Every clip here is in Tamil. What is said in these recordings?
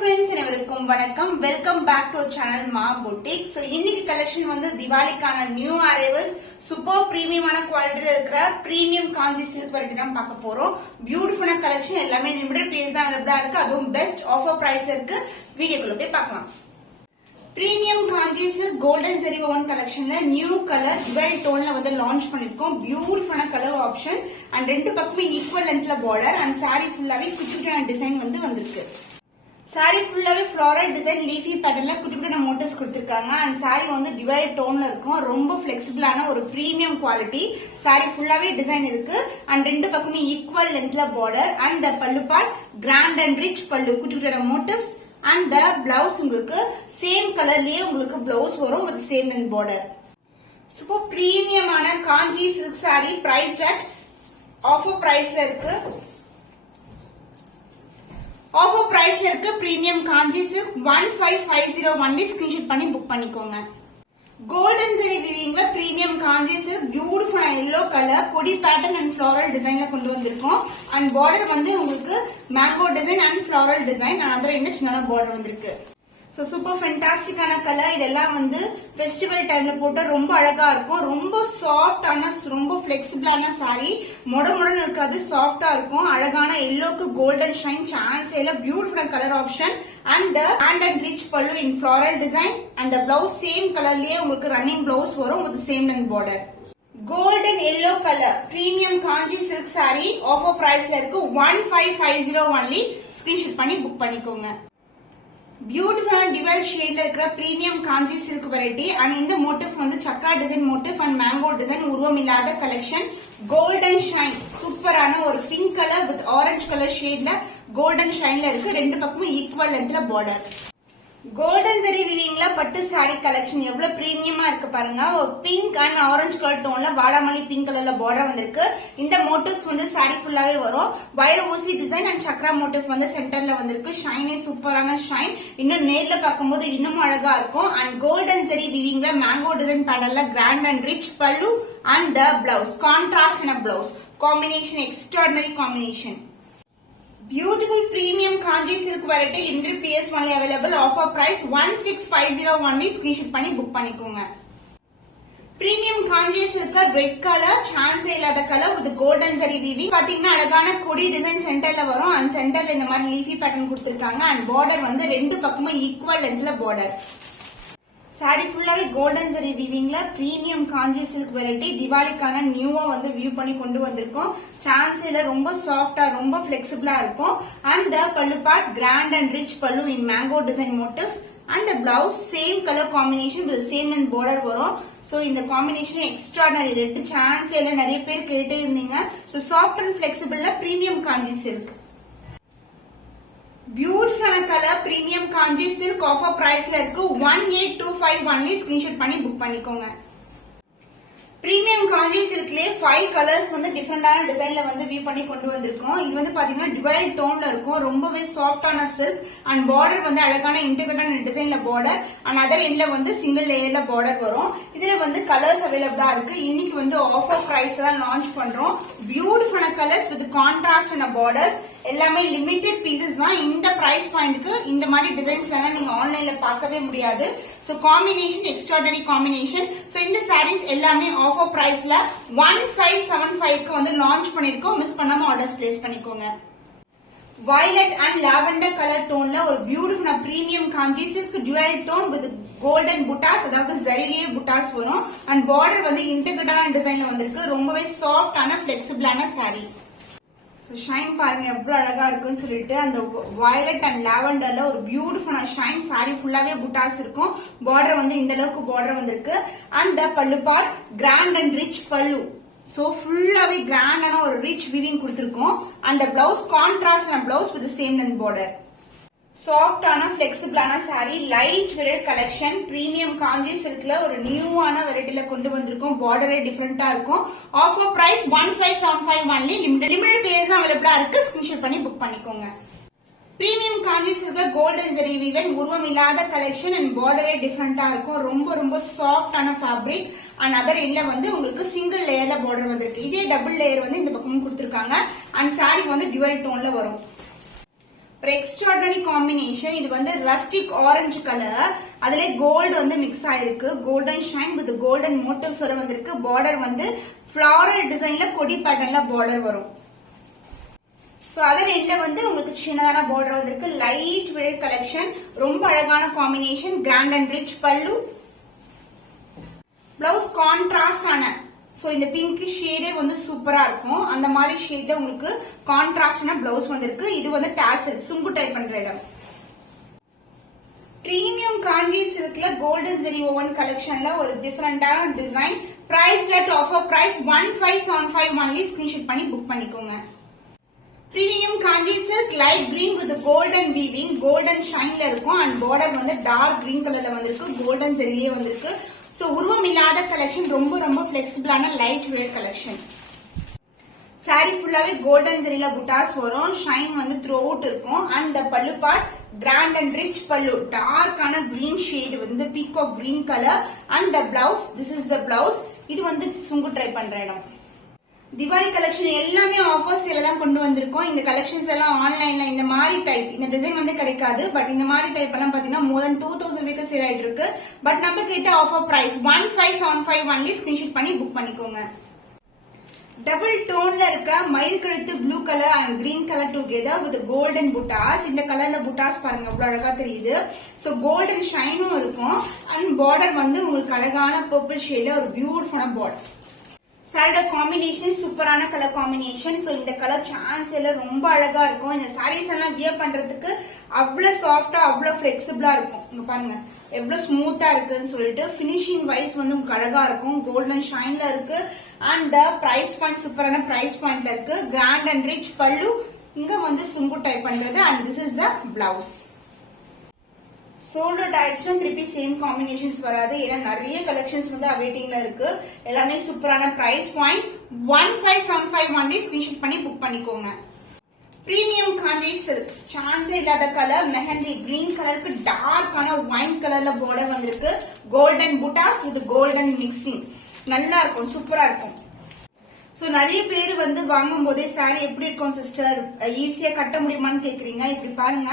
friends, வணக்கம். வெல்கம் பேக் டு சேனல் மா பொட்டிக். சோ இன்னைக்கு கலெக்ஷன் வந்து தீபாவளிக்கான நியூ அரைவல்ஸ் சூப்பர் பிரீமியமான குவாலிட்டில இருக்கிற பிரீமியம் காஞ்சி சில்க் வெரைட்டி தான் பார்க்க போறோம். பியூட்டிஃபுல்லான கலெக்ஷன் எல்லாமே லிமிடெட் பீஸ் தான் அவைலபிளா இருக்கு. அதுவும் பெஸ்ட் ஆஃபர் பிரைஸ்ல இருக்கு. வீடியோக்குள்ள போய் பார்க்கலாம். Premium Kanchi silk golden zari woven கலெக்ஷன்ல new colour twelve டோன்ல வந்து லான்ச் பண்ணிருக்கோம். பியூட்டிஃபுல்லான கலர் ஆப்ஷன் அண்ட் ரெண்டு பக்கமே ஈக்குவல் லென்த்ல பார்டர் அண்ட் சாரி ஃபுல்லாவே குட்டியான டிசைன் வந்து வந்திருக்கு. சாரி ஃபுல்லாவே ஃப்ளோரல் டிசைன் லீஃபி பேட்டர்ன்ல குட்டி குட்டி மோட்டிவ்ஸ் கொடுத்திருக்காங்க. அண்ட் சாரி வந்து டிவைட் டோன்ல இருக்கும். ரொம்ப பிளெக்சிபிளான ஒரு பிரீமியம் குவாலிட்டி. சாரி ஃபுல்லாவே டிசைன் இருக்கு அண்ட் ரெண்டு பக்கமே ஈக்குவல் லென்த்ல border and the pallu part grand and rich pallu குட்டி குட்டி மோட்டிவ்ஸ் அண்ட் த பிளவுஸ் உங்களுக்கு சேம் கலர்லயே உங்களுக்கு பிளவுஸ் வரும் with same length border. Super பிரீமியமான Kanchi silk sari price at offer பிரைஸ்ல இருக்கு. ஆஃபர் பிரைஸ்ல இருக்கு. பிரீமியம் காஞ்சி சில்க் 15501 ஸ்கிரீன்ஷாட் பண்ணி புக் பண்ணிக்கோங்க. கோல்டன் ஜெரி வீவிங்ல premium Kanchi silk beautiful yellow colour கொடி பேட்டர்ன் அண்ட் ஃப்ளோரல் டிசைன்ல கொண்டு வந்திருக்கோம். அண்ட் பார்டர் வந்து உங்களுக்கு mango design and floral design அதுல என்ன சின்ன பார்டர் வந்திருக்கு. சோ சூப்பர் ஃபேண்டாஸ்டிக்கான கலர். இதெல்லாம் வந்து ஃபெஸ்டிவல் டைம்ல போட்டா ரொம்ப அழகா இருக்கும். ரொம்ப சாஃப்டான ரொம்ப பிளெக்சிபிளான சாரி. மொடன்னு இருக்காது, சாஃப்டா இருக்கும். அழகான எல்லோக்கு கோல்டன் ஷைன் சான்ஸ் இல்ல. Beautiful colour option and hand and rich pallu in floral design and blouse same கலர்லயே உங்களுக்கு ரன்னிங் பிளவுஸ் வரும் with same length border. Golden yellow colour premium Kanchi silk sari offer பிரைஸ்ல இருக்கு. 15501 ஸ்கிரீன்ஷாட் பண்ணி புக் பண்ணிக்கோங்க. பியூட்டிஃபுல்லான டிவைட் ஷேட்ல இருக்கிற premium Kanchi silk variety and இந்த மோட்டிவ் வந்து chakra design motif and mango design உருவம் இல்லாத கலெக்ஷன். கோல்டன் ஷைன் சூப்பரான ஒரு pink colour with orange colour ஷேட்ல கோல்டன் ஷைன்ல இருக்கு. ரெண்டு பக்கமும் ஈக்குவல் லென்த்ல பார்டர். கோல்டன் ஜெரி வீவிங்ல பட்டு சாரி கலெக்ஷன் எவ்வளவு பிரீமியமா இருக்கு பாருங்க. ஒரு பிங்க் அண்ட் ஆரஞ்சு கலர் டோன்ல வாடாமல்லி பிங்க் கலர்ல பார்டர் வந்திருக்கு. இந்த மோட்டிவ்ஸ் வந்து சாரி ஃபுல்லாவே வரும். வைர ஊசி டிசைன் அண்ட் சக்ரா மோட்டிவ் வந்து சென்டர்ல வந்திருக்கு. ஷைனே சூப்பரான ஷைன். இன்னும் நேர்ல பார்க்கும்போது இன்னமும் அழகா இருக்கும். அண்ட் கோல்டன் ஜெரி வீவிங்ல மேங்கோ டிசைன் பேட்டர்ன்ல grand and rich pallu and the blouse contrast in blouse combination extraordinary combination. Beautiful premium Kanji silk variety limited PS only available. Offer price 16501 screenshot பண்ணி புக் பண்ணிக்கோங்க. Premium Kanchi silk red colour chance இல்லாத colour with golden zari weaving. பாத்தீங்கன்னா அழகான கொடி டிசைன் சென்டர்ல வரும். அண்ட் சென்டர்ல இந்த மாதிரி லீஃபி பேட்டர்ன் கொடுத்திருக்காங்க. அண்ட் பார்டர் வந்து ரெண்டு பக்கமும் ஈக்குவல் லென்த்ல பார்டர். சாரி ஃபுல்லாவே golden zari வீவிங்ல premium Kanchi silk variety தீபாவளிக்கான நியூவா வந்து வியூ பண்ணி கொண்டு வந்திருக்கோம். சான்ஸ்ல ரொம்ப சாஃப்டா ரொம்ப பிளெக்சிபிளா இருக்கும். And the pallu part grand and rich pallu in mango design motif and the blouse same colour combination with same and border வரும். சோ இந்த காம்பினேஷன் எக்ஸ்ட்ராடனரி. ரெட் சான்ஸ்ல நிறைய பேர் கேட்டே இருந்தீங்க. சோ சாஃப்ட் அண்ட் பிளெக்சிபிள்ல பிரீமியம் காஞ்சி சில்க். பியூட்டிஃபுல்லான colour premium Kanchi silk offer பிரைஸ்ல இருக்கு. 18251 ஸ்கிரீன்ஷாட் பண்ணி புக் பண்ணிக்கோங்க. பிரீமியம் காஞ்சி சில்க்லயே 5 கலர்ஸ் வந்து டிஃபரெண்டான டிசைன்ல வந்து வியூ பண்ணி கொண்டு வந்திருக்கோம். இது வந்து பாத்தீங்கன்னா டிவைட் டோன்ல இருக்கும். ரொம்பவே சாஃப்டான சில்க் அண்ட் பார்டர் வந்து அழகான இன்டெகிரேட்டட் டிசைன்ல பார்டர் அண்ட் அதர் எண்ட்ல வந்து சிங்கிள் லேயர்ல பார்டர் வரும். இதுல வந்து கலர்ஸ் அவைலபிளா இருக்கு. இன்னைக்கு வந்து ஆஃபர் பிரைஸ் தான் லான்ச் பண்றோம். பியூட்டிஃபுல்லான colours with contrast and borders எல்லாமே லிமிடெட் பீசஸ் தான். இந்த பிரைஸ் பாயிண்ட்க்கு இந்த மாதிரி டிசைன்ஸ் எல்லாம் நீங்க ஆன்லைன்ல பார்க்கவே முடியாது. So combination extraordinary combination. So இந்த சாரீஸ் எல்லாமே ஆஃபர் பிரைஸ்ல 1575க்கு வந்து லான்ச் பண்ணிருக்கோம். மிஸ் பண்ணாம ஆர்டர்ஸ் பிளேஸ் பண்ணிக்கோங்க. வயலட் அண்ட் லாவெண்டர் கலர் டோன்ல ஒரு beautiful premium Kanchi silk dual tone with golden buttas அதாவது ஜரிலியே புட்டாஸ் வரும். அண்ட் பார்டர் வந்து இன்டெகிரேட்டடான டிசைன்ல வந்திருக்கு. ரொம்பவே சாஃப்டான பிளெக்சிபிளான சாரி. ஷைன் பாருங்க எவ்வளவு அழகா இருக்குன்னு சொல்லிட்டு அந்த வயலட் அண்ட் லாவெண்டர்ல ஒரு பியூட்டிஃபுல்லான ஷைன். சாரி ஃபுல்லாவே புட்டாஸ் இருக்கும். பார்டர் வந்து இந்த அளவுக்கு பார்டர் வந்திருக்கு. And pallu part grand and rich pallu. So ஃபுல்லாவே கிராண்டான ஒரு ரிச் வீவிங் கொடுத்திருக்கோம். அந்த blouse contrast blouse with same length border. சாஃப்டான பிளெக்சிபிளான sari light weight collection. Premium Kanchi சில்க்ல ஒரு நியூவான வெரைட்டில கொண்டு வந்திருக்கோம். பார்டரே டிஃபரெண்டா இருக்கும். ஆஃபர் பிரைஸ் 15751 லிமிடெட் பேஸ் அவைலபிளா இருக்கு. ஸ்கிரீன்ஷாட் பண்ணி புக் பண்ணிக்கோங்க. Premium Kanchi silk golden zari வீவன் உருவம் இல்லாத கலெக்ஷன் அண்ட் பார்டரே டிஃபரெண்டா இருக்கும். ரொம்ப ரொம்ப சாஃப்டான ஃபேப்ரிக் அண்ட் அதர் எண்ட்ல வந்து உங்களுக்கு சிங்கிள் லேயர்ல பார்டர் வந்திருக்கு. இதே டபுள் லேயர் வந்து இந்த பக்கமும் கொடுத்திருக்காங்க. அண்ட் சாரி வந்து டிவைட் டோன்ல வரும். ஒரு எக்ஸ்ட்ராடனரி காம்பினேஷன். இது வந்து ரஸ்டிக் ஆரஞ்சு கலர், அதுல கோல்டு வந்து மிக்ஸ் ஆயிருக்கு. கோல்டன் ஷைன் வித் கோல்டன் மோட்டிவ்ஸோட வந்திருக்கு. பார்டர் வந்து ஃபிளாரல் டிசைன்ல கொடி பேட்டர்ன்ல பார்டர் வரும். சோ அதர் எண்ட்ல வந்து உங்களுக்கு சின்னதான பார்டர் வந்திருக்கு. லைட் வெயிட் கலெக்ஷன், ரொம்ப அழகான காம்பினேஷன். கிராண்ட் அண்ட் ரிச் பல்லு. பிளவுஸ் கான்ட்ராஸ்ட் ஆன, சோ இந்த பிங்க் ஷேடே வந்து சூப்பரா இருக்கும். அந்த மாதிரி ஷேட்ல உங்களுக்கு கான்ட்ராஸ்டான பிளவுஸ் வந்திருக்கு. இது வந்து டாசல் சுங்கு டைப் பண்ற இடம். பிரீமியம் காஞ்சி சில்க்ல கோல்டன் ஜெரி ஓவன் கலெக்ஷன்ல ஒரு டிஃபரெண்டான design. Price at offer price 1575 only. Screenshot பண்ணி புக் பண்ணிக்கோங்க. Premium Kanchi silk light green with golden weaving, golden ஷைன்ல இருக்கும். அண்ட் பார்டர் வந்து டார்க் கிரீன் கலர்ல வந்திருக்கு. கோல்டன் ஜெரிலே வந்திருக்கு. சோ உருவம் இல்லாத கலெக்ஷன், ரொம்ப ரொம்ப பிளெக்சிபிளான லைட் வெயிட் கலெக்ஷன். சாரி ஃபுல்லாவே கோல்டன் ஜெரில புட்டாஸ் வரும். ஷைன் வந்து த்ரூ அவுட் இருக்கும். And the pallu part grand and rich பல்லு. டார்க்கான கிரீன் ஷேட் வந்து peacock green colour. And the blouse, this is the blouse. இது வந்து சுங்கு ட்ரை பண்ற இடம். திவாலி கலெக்ஷன் எல்லாமே ஆஃபர் சேல தான் கொண்டு வந்திருக்கோம். இந்த கலெக்ஷன்ஸ் எல்லாம் ஆன்லைன்ல இந்த மாதிரி டைப், இந்த டிசைன் வந்து கிடைக்காது. பட் இந்த மாதிரி டைப் எல்லாம் பாத்தீங்கன்னா more than 2000 வீக்கு சேல் ஆயிட்டு இருக்கு. பட் நம்ம கிட்ட ஆஃபர் பிரைஸ் 1575 ஒன்லி. ஸ்கிரீன்ஷாட் பண்ணி புக் பண்ணிக்கோங்க. டபுள் டோன்ல இருக்க மயில் கழுத்து blue colour and green colour together with golden புட்டாஸ். இந்த கலர்ல புட்டாஸ் பாருங்க எவ்வளவு அழகா தெரியுது. சோ கோல்டன் ஷைனும் இருக்கும். அண்ட் பார்டர் வந்து உங்களுக்கு அழகான பர்பிள் ஷேட்ல ஒரு பியூட்டிஃபுல்லான பார்டர். சாரியோட காம்பினேஷன் சூப்பரான கலர் காம்பினேஷன். சோ இந்த கலர் சான்ஸ் எல்லாம் ரொம்ப அழகா இருக்கும். இந்த சாரீஸ் எல்லாம் வியர் பண்றதுக்கு அவ்வளவு சாஃப்டா அவ்வளவு பிளெக்சிபிளா இருக்கும். இங்க பாருங்க எவ்வளவு ஸ்மூத்தா இருக்குன்னு சொல்லிட்டு. பினிஷிங் வைஸ் வந்து உங்களுக்கு அழகா இருக்கும். கோல்டன் ஷைன்ல இருக்கு. அண்ட் பிரைஸ் பாயிண்ட் சூப்பரான பிரைஸ் பாயிண்ட்ல இருக்கு. கிராண்ட் அண்ட் ரிச் பல்லு. இங்க வந்து சுங்கு டைப் பண்றது. And this is the blouse. Sold out ஆயிடுச்சுன்னா திருப்பி சேம் காம்பினேஷன்ஸ் வராது. ஏன்னா நிறைய கலெக்ஷன்ஸ் வந்து அவைட்டிங்ல இருக்கு. எல்லாமே சூப்பரான பிரைஸ் பாயிண்ட் 1575 ஒன்லி. ஸ்கிரீன்ஷாட் பண்ணி புக் பண்ணிக்கோங்க. பிரீமியம் காஞ்சி சில்க் சான்ஸே இல்லாத கலர் மெஹந்தி கிரீன் கலருக்கு டார்க்கான ஒயின் கலர்ல பார்டர் வந்திருக்கு. Golden buttas with golden mixing. நல்லா இருக்கும், சூப்பரா இருக்கும். சோ நிறைய பேர் வந்து வாங்கும் போதே சாரி எப்படி இருக்கும் சிஸ்டர், ஈஸியா கட்ட முடியுமான்னு கேக்குறீங்க. இப்படி பாருங்க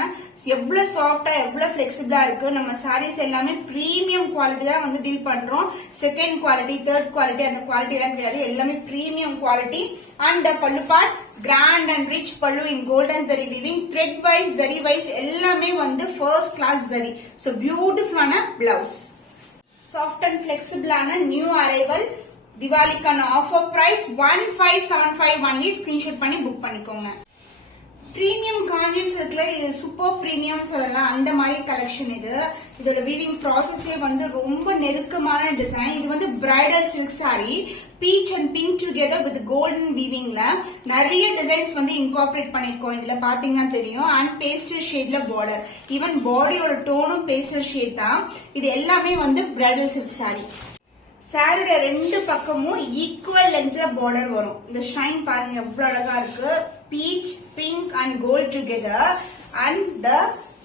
எவ்வளவு சாஃப்டா எவ்வளவு பிளெக்சிபிளா இருக்கு. நம்ம சாரீஸ் எல்லாமே பிரீமியம் குவாலிட்டி தான் வந்து டீல் பண்றோம். செகண்ட் குவாலிட்டி, தேர்ட் குவாலிட்டி அந்த குவாலிட்டி எல்லாம் கிடையாது. எல்லாமே premium quality. And pallu part grand and rich pallu in golden zari weaving. Thread wise zari wise எல்லாமே வந்து ஃபர்ஸ்ட் கிளாஸ் ஜரி. சோ பியூட்டிஃபுல்லான பிளவுஸ். சாஃப்ட் அண்ட் பிளெக்சிபிளான நியூ அரைவல். திவாலிக்கான ஆஃபர் பிரைஸ் 1575 ஒன்லி. ஸ்கிரீன்ஷாட் பண்ணி புக் பண்ணிக்கோங்க. பிரீமியம் காஞ்சி சில்க்ல இது சூப்பர் பிரீமியம் சொல்லலாம். அந்த மாதிரி கலெக்ஷன் இது. இதோட வீவிங் ப்ராசஸே வந்து ரொம்ப நெருக்கமான டிசைன். இது வந்து bridal silk sari. Peach and pink together with golden வீவிங்ல நிறைய டிசைன்ஸ் வந்து இன்கார்பரேட் பண்ணிருக்கோம். இதுல பாத்தீங்கன்னா தெரியும். அண்ட் பேஸ்டல் ஷேட்ல பார்டர். ஈவன் பாடியோட டோனும் பேஸ்டல் ஷேட் தான். இது எல்லாமே வந்து பிரைடல் சில்க் சாரி. சாரியோட ரெண்டு பக்கமும் ஈக்குவல் லென்த்ல பார்டர் வரும். இந்த ஷைன் பாருங்க எவ்வளவு அழகா இருக்கு. Peach pink and gold together. And the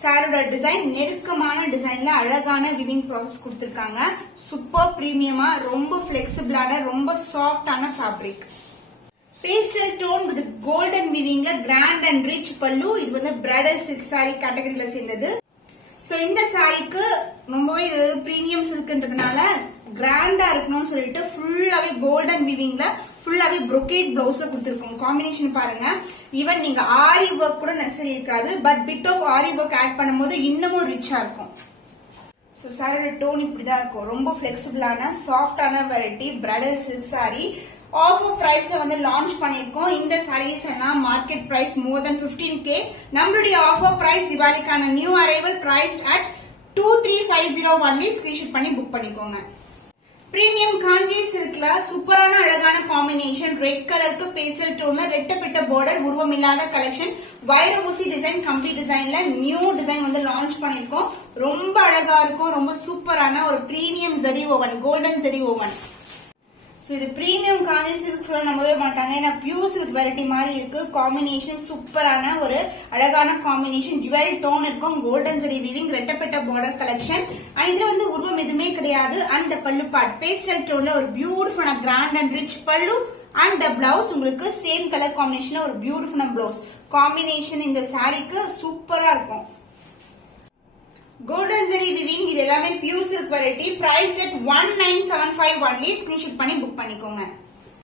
சாரியோட டிசைன் நெருக்கமான டிசைன்ல அழகான விவிங் ப்ராசஸ் கொடுத்திருக்காங்க. சூப்பர் பிரீமியமா ரொம்ப பிளெக்சிபிளான ரொம்ப சாஃப்டான fabric. Pastel tone with golden விவிங்ல கிராண்ட் அண்ட் ரிச் பல்லு. இது வந்து பிரைடல் சில்க் சாரி கேட்டகரியில சேர்ந்தது. சோ இந்த சாரிக்கு ரொம்பவே பிரீமியம் சில்க்ன்றதுனால கிராண்டா இருக்கணும்னு சொல்லிட்டு ஃபுல்லாவே கோல்டன் வீவிங்ல ஃபுல்லாவே brocade பிளவுஸ்ல கொடுத்திருக்கோம். காம்பினேஷன் பாருங்க. ஈவன் நீங்க ஆரி ஒர்க் கூட நெசசரி இருக்காது. But bit of aari work add பண்ணும்போது இன்னமும் ரிச்சா இருக்கும். சோ சாரியோட டோன் இப்படிதான் இருக்கும். ரொம்ப பிளெக்சிபிளான சாஃப்டான variety bridal silk sari. Offer பிரைஸ்ல வந்து லான்ச் பண்ணிருக்கோம். இந்த சாரீஸ் எல்லாம் market price more than 15K. நம்மளுடைய ஆஃபர் பிரைஸ் திவாலிக்கான new arrival price at 2350 only. Screenshot பண்ணி புக் பண்ணிக்கோங்க. பிரீமியம் காஞ்சி சில்க்ல சூப்பரான அழகான காம்பினேஷன். ரெட் கலருக்கு பேஸ்டல் டோன்ல ரெட்டப்பட்ட பார்டர். உருவம் இல்லாத கலெக்ஷன். வைர ஊசி டிசைன் கம்பி டிசைன்ல நியூ டிசைன் வந்து லான்ச் பண்ணிருக்கோம். ரொம்ப அழகா இருக்கும். ரொம்ப சூப்பரான ஒரு premium zari woven, golden zari woven. So இது பிரீமியம் காஞ்சி சில்க் சொல்ல நம்பவே மாட்டாங்க. ஏன்னா பியூர் சில்க் வெரைட்டி மாதிரி இருக்கு. காம்பினேஷன் சூப்பரான ஒரு அழகான காம்பினேஷன். டுவெல் டோன் இருக்கும். கோல்டன் ஜரி வீவிங் ரெட்டப்பட்ட பார்டர் கலெக்ஷன். அண்ட் இதுல வந்து உருவம் எதுவுமே கிடையாது. அண்ட் பல்லு பார்ட் பேஸ்டல் டோன்ல ஒரு பியூட்டிஃபுல்லான grand and rich pallu. And the blouse உங்களுக்கு சேம் கலர் காம்பினேஷன்ல ஒரு பியூட்டிஃபுல்லான பிளவுஸ். காம்பினேஷன் இந்த சாரிக்கு சூப்பரா இருக்கும். கோல்டன் ஜெரி விவிங் இது எல்லாமே pure silk variety. Price at 1975 only. Screenshot பண்ணி புக் பண்ணிக்கோங்க.